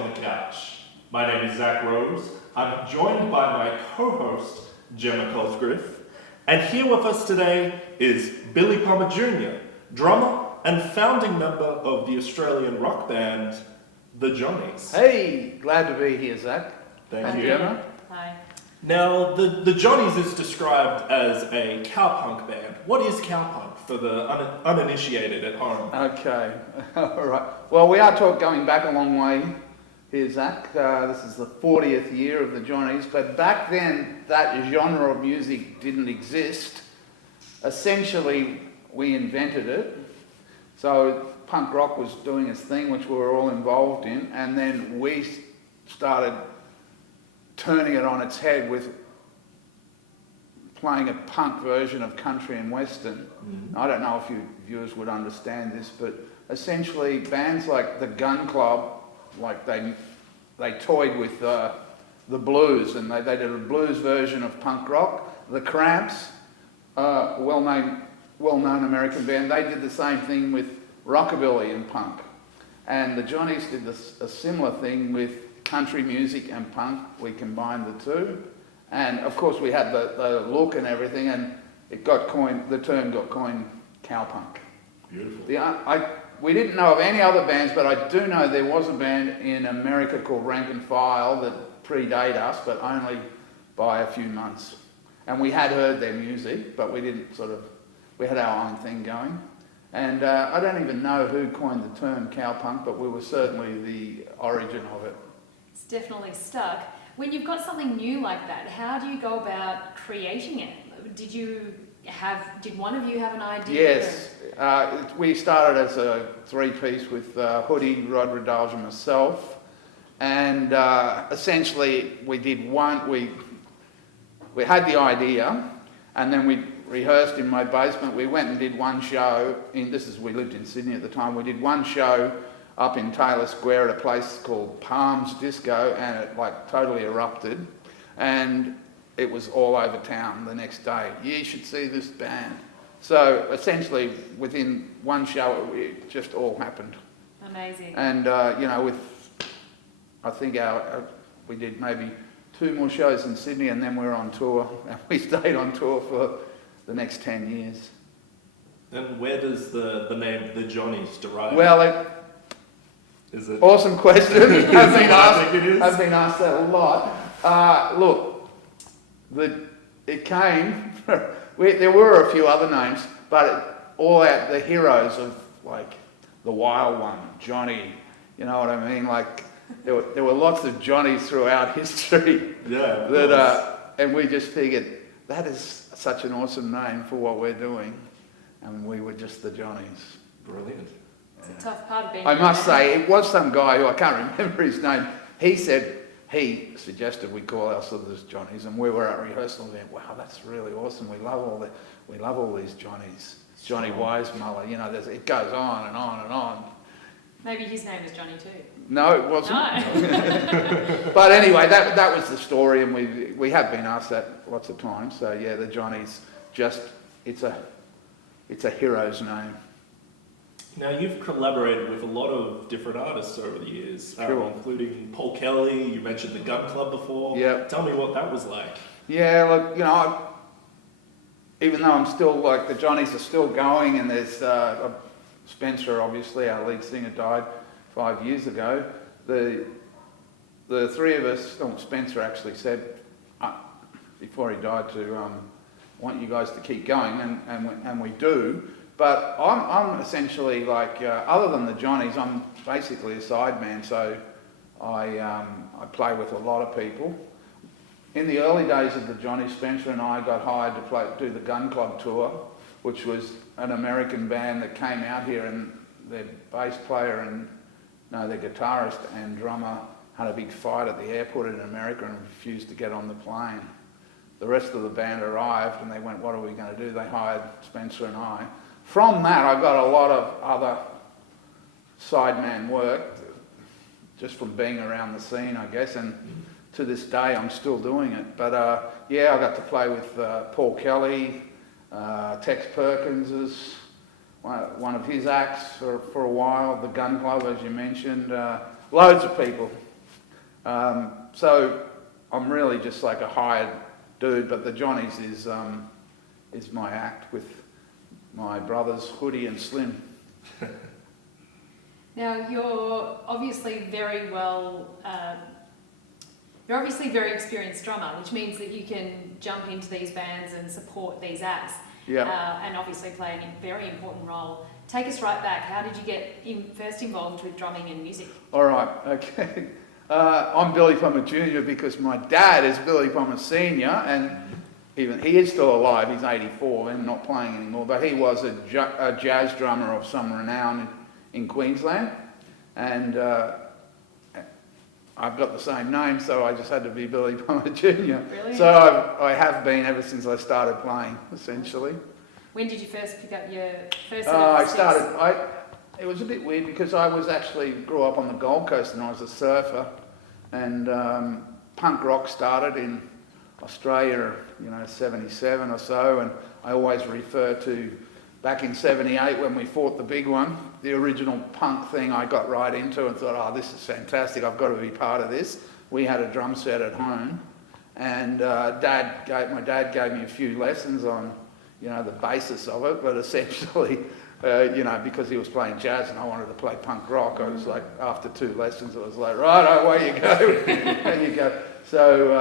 on the Couch. My name is Zach Rose. I'm joined by my co-host, Gemma Cosgriff. And here with us today is Billy Pommer Jr., drummer and founding member of the Australian rock band, The Johnnies. Hey, glad to be here, Zach. Thank you. Gemma. Hi. Now, the Johnnies is described as a cowpunk band. What is cowpunk for the uninitiated at home? Okay, all right. Well, we are going back a long way here, Zach. This is the 40th year of the Johnnies, but back then that genre of music didn't exist. Essentially, we invented it. So punk rock was doing its thing, which we were all involved in, and then we started turning it on its head with playing a punk version of country and western. Mm-hmm. I don't know if you viewers would understand this, but essentially bands like the Gun Club, like they toyed with the blues, and they did a blues version of punk rock. The Cramps, well-known American band, they did the same thing with rockabilly and punk. And the Johnnies did a similar thing with country music and punk. We combined the two. And of course we had the look and everything, and the term got coined cowpunk. Beautiful. We didn't know of any other bands, but I do know there was a band in America called Rank and File that predate us, but only by a few months. And we had heard their music, but we had our own thing going. And I don't even know who coined the term cowpunk, but we were certainly the origin of it. It's definitely stuck. When you've got something new like that, how do you go about creating it? Did one of you have an idea? Yes, we started as a three-piece with Hoodie, Rod Radalj and myself, and essentially we had the idea, and then we rehearsed in my basement. We went and did one show, we lived in Sydney at the time, we did one show up in Taylor Square at a place called Palms Disco, and it totally erupted, and it was all over town the next day. You should see this band. So essentially within one show it just all happened. Amazing. And we did maybe 2 more shows in Sydney, and then we were on tour, and we stayed on tour for the next 10 years. And where does the name The Johnnies derive? Well, is it? Awesome question. I've been asked that a lot. Look, it came. There were a few other names, but the heroes of the Wild One, Johnny. You know what I mean? There were lots of Johnnies throughout history. Yeah. And we just figured that is such an awesome name for what we're doing, and we were just the Johnnies. Brilliant. It's a tough part of being. I must say, it was some guy who I can't remember his name. He suggested we call ourselves as Johnnies, and we were at rehearsal and went, wow, that's really awesome. We love all these Johnnies. Johnny Weissmuller, it goes on and on and on. Maybe his name was Johnny too. No, it wasn't. No. But anyway, that was the story, and we have been asked that lots of times. So yeah, the Johnnies, it's a hero's name. Now, you've collaborated with a lot of different artists over the years, including Paul Kelly. You mentioned the Gun Club before. Yeah. Tell me what that was like. Yeah, look, even though I'm still, the Johnnies are still going, and there's Spencer, obviously, our lead singer, died 5 years ago. The three of us, Spencer actually said, before he died, to want you guys to keep going, and we do. But I'm essentially other than the Johnnies, I'm basically a sideman, so I play with a lot of people. In the early days of the Johnnies, Spencer and I got hired to do the Gun Club tour, which was an American band that came out here, and their bass player their guitarist and drummer had a big fight at the airport in America and refused to get on the plane. The rest of the band arrived, and they went, what are we going to do? They hired Spencer and I. From that, I got a lot of other sideman work, just from being around the scene, I guess, and to this day I'm still doing it. But I got to play with Paul Kelly, Tex Perkins is one of his acts for a while, the Gun Club, as you mentioned, loads of people. So I'm really just like a hired dude, but the Johnny's is my act with my brothers Hoodie and Slim. Now you're obviously you're obviously a very experienced drummer, which means that you can jump into these bands and support these acts. Yeah. And obviously play a very important role. Take us right back. How did you get first involved with drumming and music? All right. Okay. I'm Billy Pommer Jr. because my dad is Billy Pommer Sr. and even he is still alive. He's 84 and not playing anymore. But he was a jazz drummer of some renown in Queensland, and I've got the same name, so I just had to be Billy Pommer Jr. Brilliant. So I have been ever since I started playing, essentially. When did you first pick up your first? It was a bit weird because I grew up on the Gold Coast and I was a surfer, and punk rock started in Australia, 77 or so, and I always refer to back in 78 when we fought the big one, the original punk thing I got right into and thought, oh, this is fantastic, I've got to be part of this. We had a drum set at home, and my dad gave me a few lessons on, the basis of it, but essentially, because he was playing jazz and I wanted to play punk rock, I was like, after 2 lessons, I was like, right, away you go, there you go. So,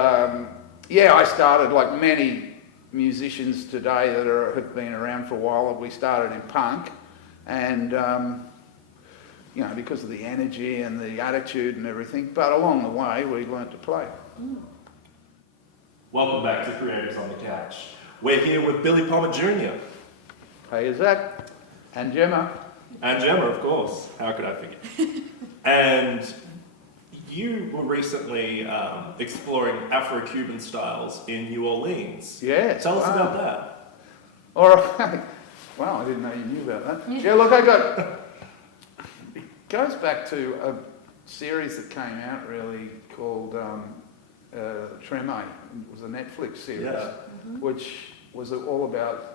I started like many musicians today that have been around for a while. We started in punk, and because of the energy and the attitude and everything, but along the way we learnt to play. Welcome back to Creatives on the Couch. We're here with Billy Pommer Jr. Hey, Zach. And Gemma. And Gemma, of course. How could I forget? And you were recently exploring Afro-Cuban styles in New Orleans. Yes. Tell us about that. All right. Wow, I didn't know you knew about that. Yeah, look, it goes back to a series that came out really called Treme. It was a Netflix series, which was all about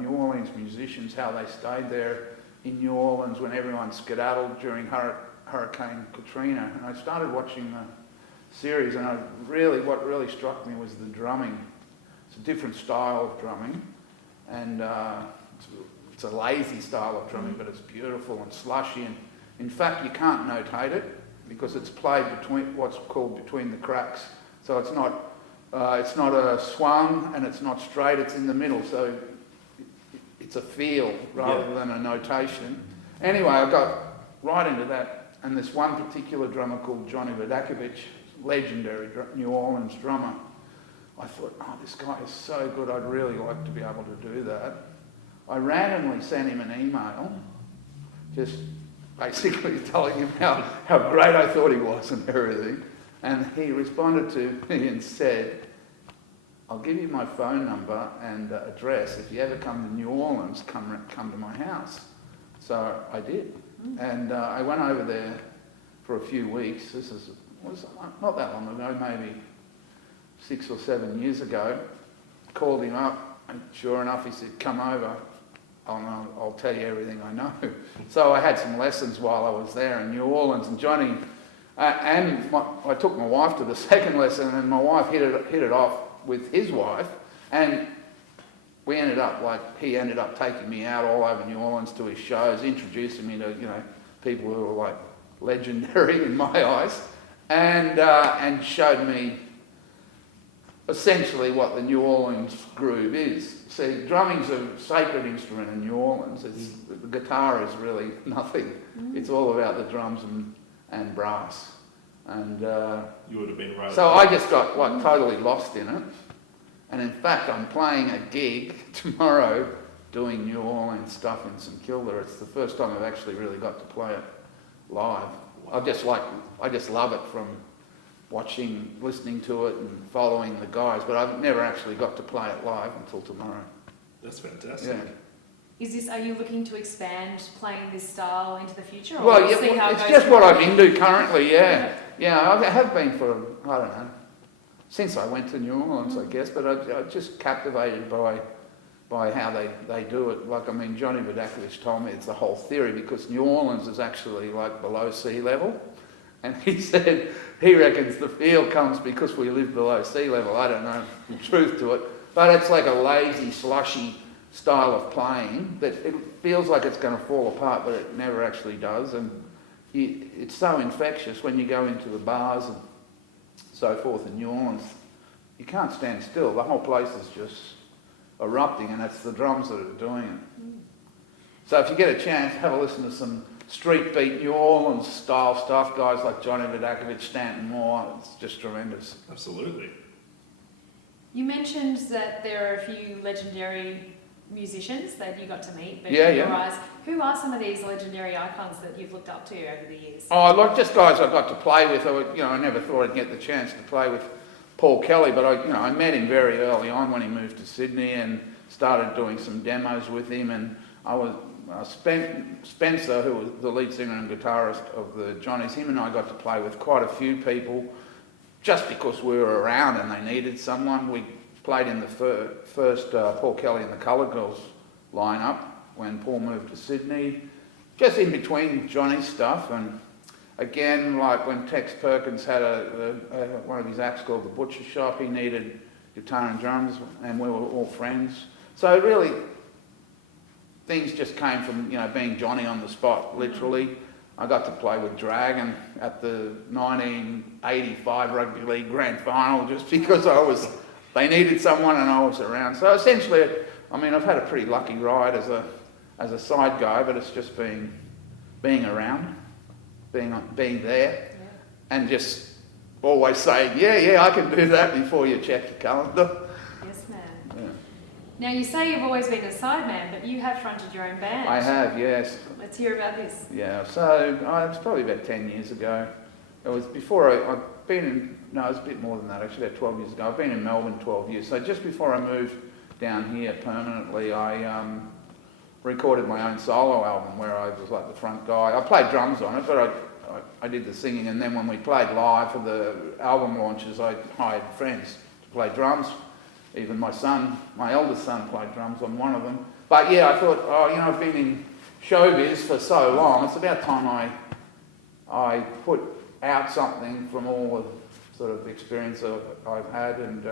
New Orleans musicians, how they stayed there in New Orleans when everyone skedaddled during Hurricane Katrina. And I started watching the series, and what really struck me was the drumming. It's a different style of drumming, and it's a lazy style of drumming, but it's beautiful and slushy. And in fact, you can't notate it because it's played between the cracks. So it's not a swung and it's not straight. It's in the middle. So it's a feel rather than a notation. Anyway, I got right into that, and this one particular drummer called Johnny Vodakovich, legendary New Orleans drummer, I thought, oh, this guy is so good, I'd really like to be able to do that. I randomly sent him an email, just basically telling him how great I thought he was and everything, and he responded to me and said, I'll give you my phone number and address. If you ever come to New Orleans, come to my house. So I did. And I went over there for a few weeks. This was not that long ago, maybe 6 or 7 years ago. Called him up, and sure enough, he said, come over. I'll tell you everything I know. So I had some lessons while I was there in New Orleans, and Johnny, I took my wife to the second lesson, and my wife hit it off with his wife, and he ended up taking me out all over New Orleans to his shows, introducing me to people who were like legendary in my eyes, and showed me essentially what the New Orleans groove is. See, drumming's a sacred instrument in New Orleans. The guitar is really nothing. It's all about the drums and brass. And you would have been right. So I just got totally lost in it. And in fact, I'm playing a gig tomorrow doing New Orleans stuff in St Kilda. It's the first time I've actually really got to play it live. I just love it from listening to it and following the guys, but I've never actually got to play it live until tomorrow. That's fantastic. Yeah. Are you looking to expand playing this style into the future? Or Well, see how it it's goes just what forward? I'm into currently, yeah. Yeah, I have been for, I don't know, since I went to New Orleans, I guess, but I'm just captivated by how they do it. Like, I mean, Johnny Vodakovich told me it's the whole theory, because New Orleans is actually like below sea level, And he said he reckons the feel comes because we live below sea level. I don't know the truth to it, but it's like a lazy, slushy style of playing that it feels like it's going to fall apart, but it never actually does. And it's so infectious when you go into the bars and so forth in New Orleans. You can't stand still. The whole place is just erupting, and it's the drums that are doing it. So if you get a chance, have a listen to some street beat New Orleans style stuff, guys like Johnny Vidakovich, Stanton Moore. It's just tremendous. Absolutely. You mentioned that there are a few legendary musicians that you got to meet, but Yeah, in your yeah. eyes, who are some of these legendary icons that you've looked up to over the years? Oh, like just guys I got to play with. I never thought I'd get the chance to play with Paul Kelly, but I met him very early on when he moved to Sydney and started doing some demos with him. And I was Spencer, who was the lead singer and guitarist of the Johnnies. Him and I got to play with quite a few people, just because we were around and they needed someone. We played in the first Paul Kelly and the Colour Girls lineup when Paul moved to Sydney, just in between Johnny's stuff. And again, like when Tex Perkins had one of his acts called the Butcher Shop, he needed guitar and drums, and we were all friends. So really, things just came from being Johnny on the spot, literally. I got to play with Dragon at the 1985 Rugby League Grand Final just because they needed someone and I was around. So essentially, I've had a pretty lucky ride as a side guy, but it's just being around, being there, and just always saying, yeah, I can do that before you check your calendar. Yes, ma'am. Yeah. Now, you say you've always been a sideman, but you have fronted your own band. I have, yes. Let's hear about this. Yeah, so it was probably about 10 years ago. It was before I'd been in, no, it was a bit more than that, actually, about 12 years ago. I've been in Melbourne 12 years. So just before I moved down here permanently, I recorded my own solo album where I was like the front guy. I played drums on it, but I did the singing. And then when we played live for the album launches, I hired friends to play drums. Even my eldest son played drums on one of them. But yeah, I thought, I've been in showbiz for so long, it's about time I put out something from all the sort of experience I've had and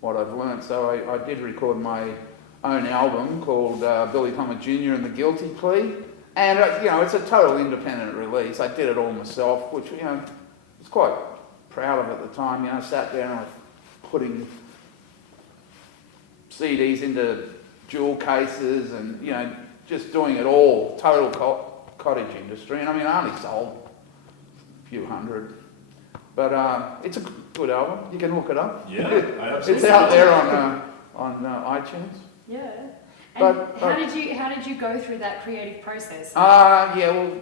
what I've learned. So I did record my own album called Billy Pommer Jr. and The Guilty Plea. And, it's a total independent release. I did it all myself, which, I was quite proud of at the time. I sat there and I was putting CDs into jewel cases and, just doing it all, total cottage industry. And I only sold a few hundred. But it's a good album. You can look it up. Yeah, I absolutely. It's out there on iTunes. Yeah. And But, how did you go through that creative process? Well,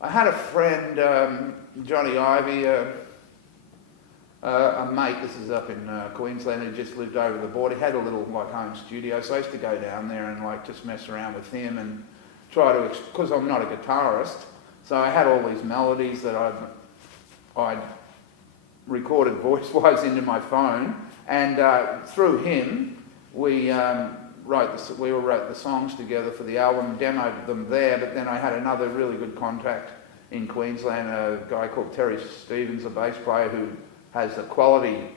I had a friend, Johnny Ivy, a mate, this is up in Queensland, who just lived over the border. He had a little home studio, so I used to go down there and just mess around with him and try to, because I'm not a guitarist, so I had all these melodies that I'd recorded voice-wise into my phone, and through him we wrote the songs together for the album, demoed them there. But then I had another really good contact in Queensland, a guy called Terry Stevens, a bass player who has a quality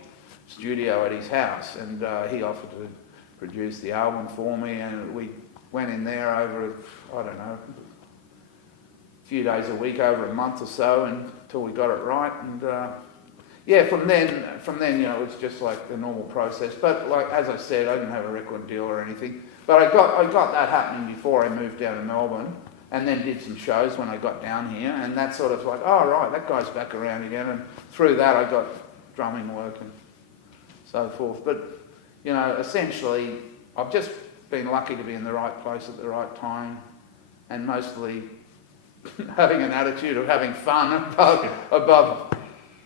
studio at his house, and he offered to produce the album for me, and we went in there over, a few days a week, over a month or so, until we got it right. And from then, it was just like the normal process. But as I said, I didn't have a record deal or anything. But I got that happening before I moved down to Melbourne, and then did some shows when I got down here, and that's sort of like, oh right, that guy's back around again. And through that, I got drumming work and so forth. But essentially, I've just been lucky to be in the right place at the right time, and mostly having an attitude of having fun above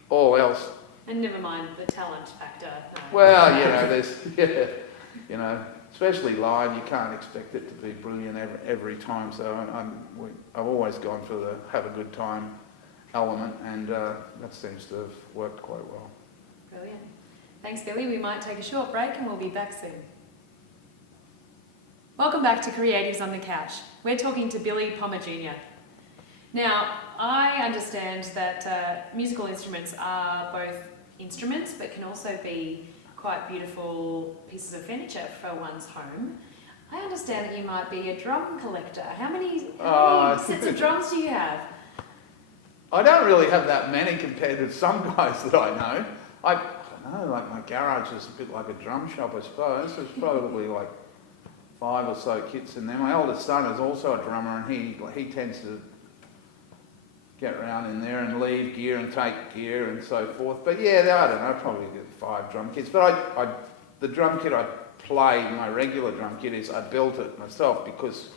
all else. And never mind the talent factor. No. Well, especially live, you can't expect it to be brilliant every time. So I've always gone for the have a good time element, and that seems to have worked quite well. Brilliant. Thanks, Billy. We might take a short break and we'll be back soon. Welcome back to Creatives on the Couch. We're talking to Billy Pommer Jr. Now, I understand that musical instruments are both instruments, but can also be quite beautiful pieces of furniture for one's home. I understand that you might be a drum collector. How many sets of drums do you have? I don't really have that many compared to some guys that I know. I don't know, like my garage is a bit like a drum shop, I suppose. There's probably like 5 or so kits in there. My oldest son is also a drummer, and he tends to get around in there and leave gear and take gear and so forth. But yeah, I don't know, probably get 5 drum kits. But the drum kit I play, my regular drum kit, is I built it myself because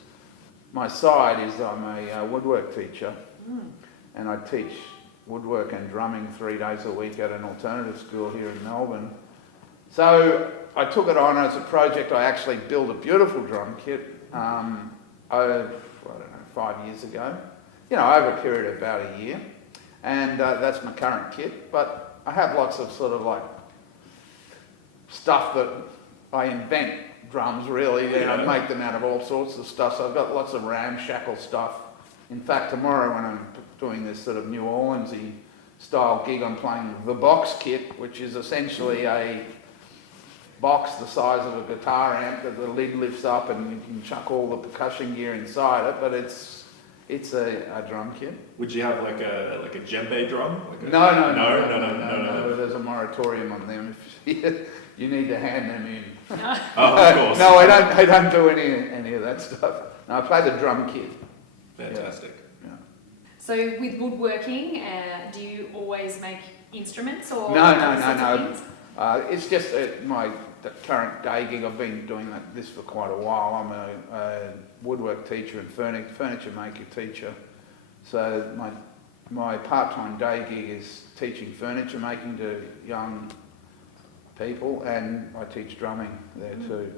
my side is I'm a woodwork teacher, and I teach woodwork and drumming 3 days a week at an alternative school here in Melbourne. So I took it on as a project. I actually built a beautiful drum kit, I don't know, 5 years ago. You know, over a period of about a year. And that's my current kit. But I have lots of sort of like stuff that I invent drums really, and I make them out of all sorts of stuff. So I've got lots of ramshackle stuff. In fact, tomorrow when I'm doing this sort of New Orleans-y style gig, I'm playing the box kit, which is essentially a box the size of a guitar amp that the lid lifts up and you can chuck all the percussion gear inside it, but it's a drum kit. Would you have like a djembe drum? No. There's a moratorium on them. You need to hand them in. Oh, of course. No, I don't do any of that stuff. No, I play the drum kit. Fantastic. Yeah. So with woodworking, do you always make instruments or No. It's just the current day gig. I've been doing this for quite a while. I'm a woodwork teacher and furniture maker teacher. So my part-time day gig is teaching furniture making to young people, and I teach drumming there too.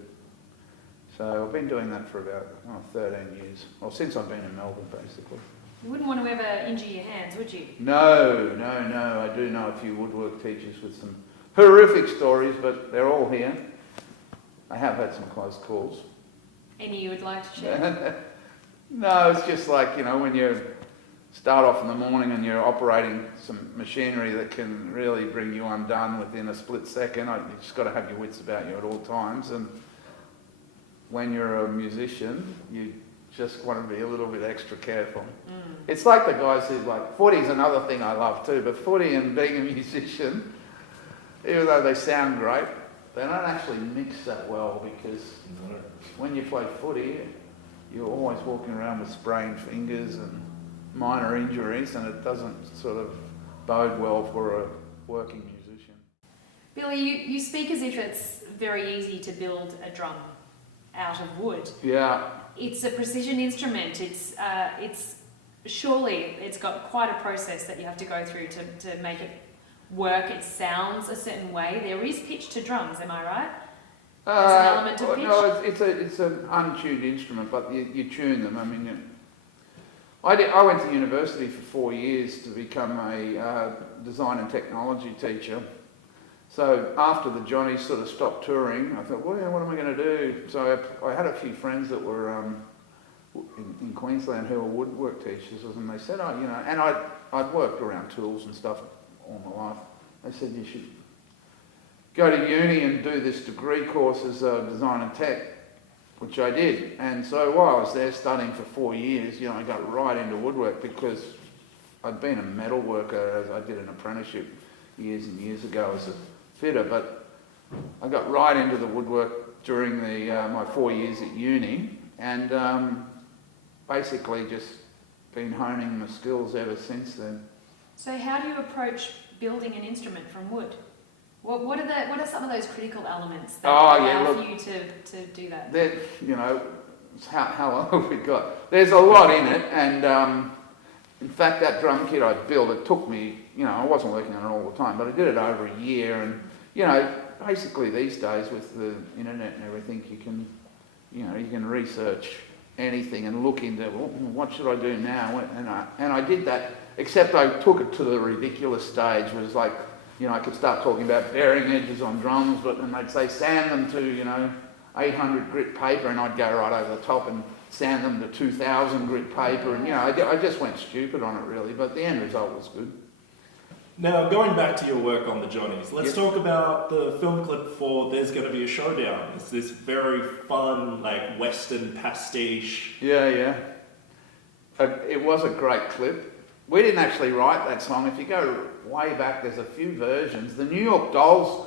So I've been doing that for about 13 years. Well, since I've been in Melbourne, basically. You wouldn't want to ever injure your hands, would you? No. I do know a few woodwork teachers with some horrific stories, but they're all here. I have had some close calls. Any you would like to share? No, it's just like, when you start off in the morning and you're operating some machinery that can really bring you undone within a split second. You've just got to have your wits about you at all times. And when you're a musician, you just want to be a little bit extra careful. It's like the guys who footy's another thing I love too, but footy and being a musician, even though they sound great, they don't actually mix that well, because when you play footy, you're always walking around with sprained fingers and minor injuries, and it doesn't sort of bode well for a working musician. Billy, you speak as if it's very easy to build a drum out of wood. Yeah. It's a precision instrument. It's surely it's got quite a process that you have to go through to make it work. It sounds a certain way. There is pitch to drums, am I right? There's an element of pitch? No, it's an untuned instrument, but you tune them. I mean, I went to university for 4 years to become a design and technology teacher. So after the Johnnies sort of stopped touring, I thought, well, what am I going to do? So I had a few friends that were in Queensland who were woodwork teachers, and they said, and I'd worked around tools and stuff all my life. They said, you should go to uni and do this degree course as a design and tech, which I did. And so while I was there studying for 4 years, I got right into woodwork because I'd been a metal worker. I did an apprenticeship years and years ago as a fitter, but I got right into the woodwork during my 4 years at uni, and basically just been honing my skills ever since then. So how do you approach building an instrument from wood? What are some of those critical elements that allow for you to do that? How long have we got? There's a lot in it, and in fact that drum kit I built, it took me, I wasn't working on it all the time, but I did it over a year, and basically these days with the internet and everything, you can research anything and look into, what should I do now? And I did that, except I took it to the ridiculous stage. It was like, I could start talking about bearing edges on drums, and they'd say sand them to, 800 grit paper, and I'd go right over the top and sand them to 2000 grit paper, and I just went stupid on it really, but the end result was good. Now, going back to your work on the Johnnies, let's Yep. talk about the film clip for There's Gonna Be a Showdown. It's this very fun, like, Western pastiche. Yeah. It was a great clip. We didn't actually write that song. If you go way back, there's a few versions. The New York Dolls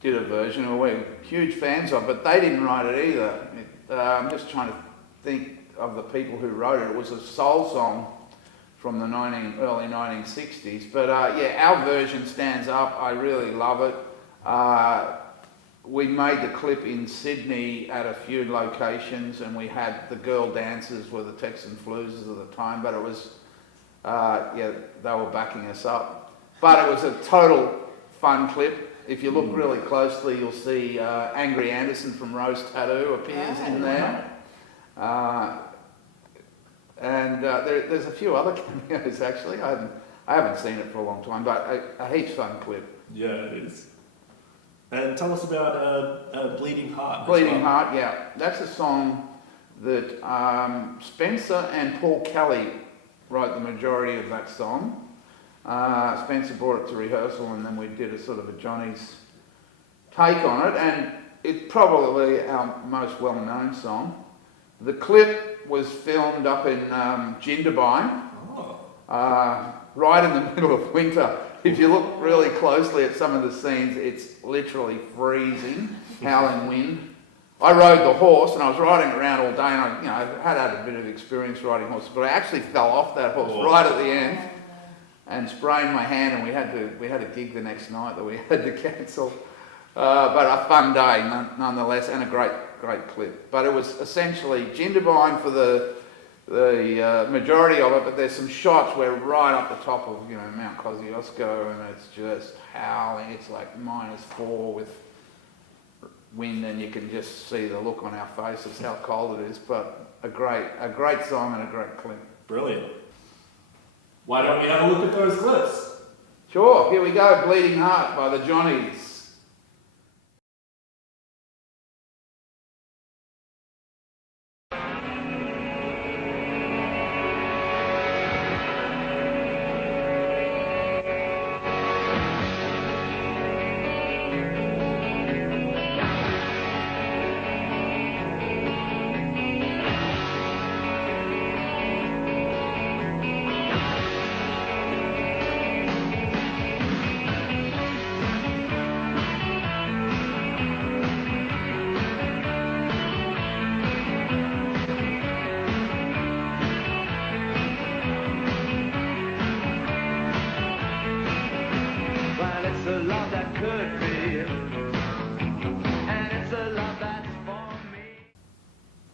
did a version, and we're huge fans of, but they didn't write it either. I'm just trying to think of the people who wrote it. It was a soul song from the early 1960s. But our version stands up. I really love it. We made the clip in Sydney at a few locations, and we had the girl dancers were the Texan Floozers at the time, but it was, they were backing us up. But it was a total fun clip. If you look really closely, you'll see Angry Anderson from Rose Tattoo appears in there. There's a few other cameos actually. I haven't seen it for a long time, but a heaps fun clip. Yeah, it is. And tell us about Bleeding Heart. Bleeding Heart, yeah. That's a song that Spencer and Paul Kelly wrote the majority of that song. Spencer brought it to rehearsal, and then we did a sort of a Johnny's take on it, and it's probably our most well-known song. The clip was filmed up in Jindabyne, right in the middle of winter. If you look really closely at some of the scenes, it's literally freezing, howling wind. I rode the horse, and I was riding around all day, and I had a bit of experience riding horses, but I actually fell off that horse right at the end and sprained my hand, and we had a gig the next night that we had to cancel. But a fun day nonetheless, and a great clip. But it was essentially Jindabyne for the majority of it, but there's some shots where right up the top of Mount Kosciuszko, and it's just howling. It's like -4 with wind, and you can just see the look on our faces how cold it is. But a great song and a great clip. Brilliant. Why don't we have a look at those clips? Sure, here we go. Bleeding Heart by the Johnnies.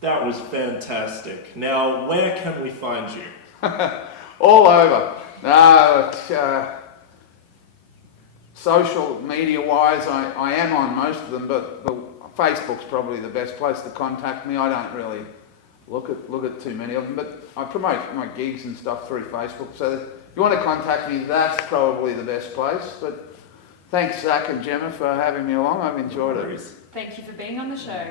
That was fantastic. Now, where can we find you? All over. Social media-wise, I am on most of them, but Facebook's probably the best place to contact me. I don't really look at too many of them, but I promote my gigs and stuff through Facebook. So if you want to contact me, that's probably the best place. But thanks, Zach and Gemma, for having me along. I've enjoyed it. Thank you for being on the show.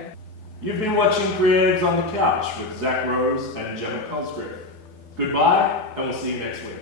You've been watching Creatives on the Couch with Zach Rose and Gemma Cosgrove. Goodbye, and we'll see you next week.